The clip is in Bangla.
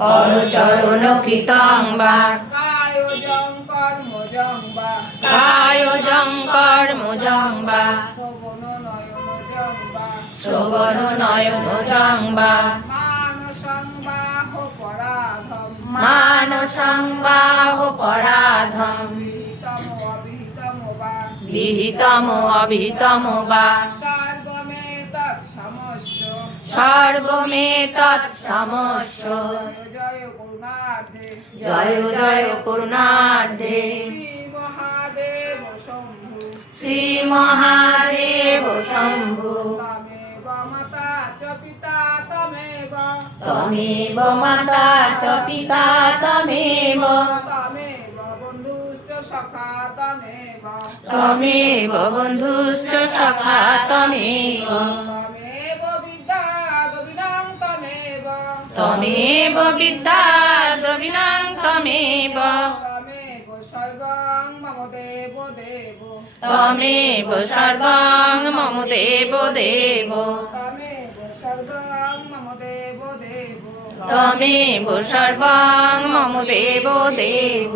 করচরণ কৃতং বা কায়োজং কর্মজং বা শ্রবণ নয়নজং বা মানসং বাহো পরাধম বিহিতম অভিহিতম বা সর্বমেতৎ সমস্য জয় জয় করুণার্ধে শ্রী মহাদেব শম্ভু তমেব মাতা চ পিতা তমেব তমেব বন্ধুশ্চ সখা তমেব তমেব বিদ্যা দ্রবিণং তমেব তমেব সর্বং মম দেব দেব তমেব সর্বং মম দেব দেব।